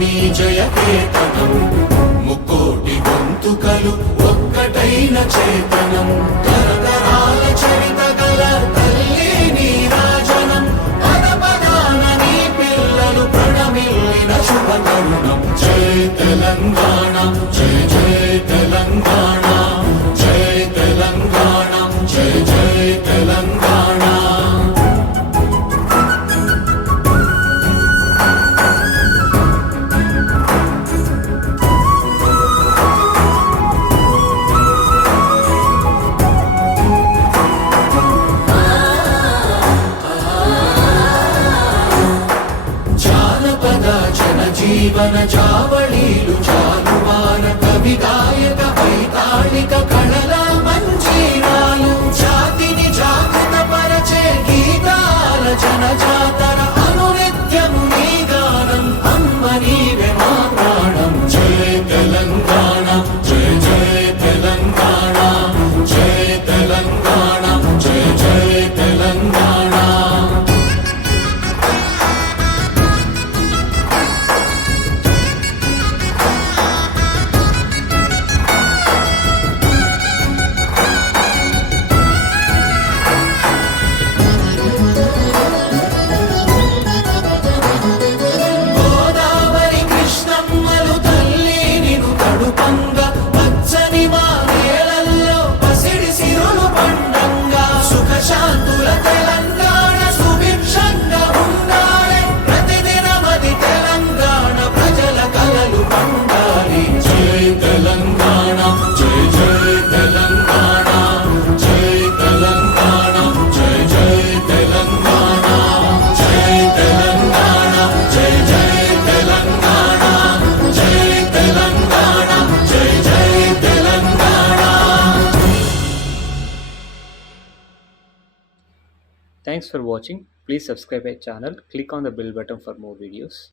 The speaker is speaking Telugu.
నీ జయ కేతనం ముక్కోటి గొంతుకలు ఒక్కటైన చేతనం తరతరాల చరిత గల తల్లి నీ రాజనం పద పదాన నీ పిల్లలు ప్రణమిల్లిన శుభ తరుణం జయ తెలంగాణ జయ జయ తెలంగాణ జయ తెలంగాణ జయ జయ తెలంగాణ జీవన చావళీలు చాలువాన కవి గాయక వైతాళిక కళల మంజీరాలు జాతిని జాగృత పరచే గీతాల జనజాతర అనునిత్యము నీ గానం అమ్మ నీవే మా ప్రాణం జయ తెలంగాణ జయ జయ తెలంగాణ జయ తెలంగాణ జయ జయ Telangana Thanks for watching. Please subscribe our channel. Click on the bell button for more videos.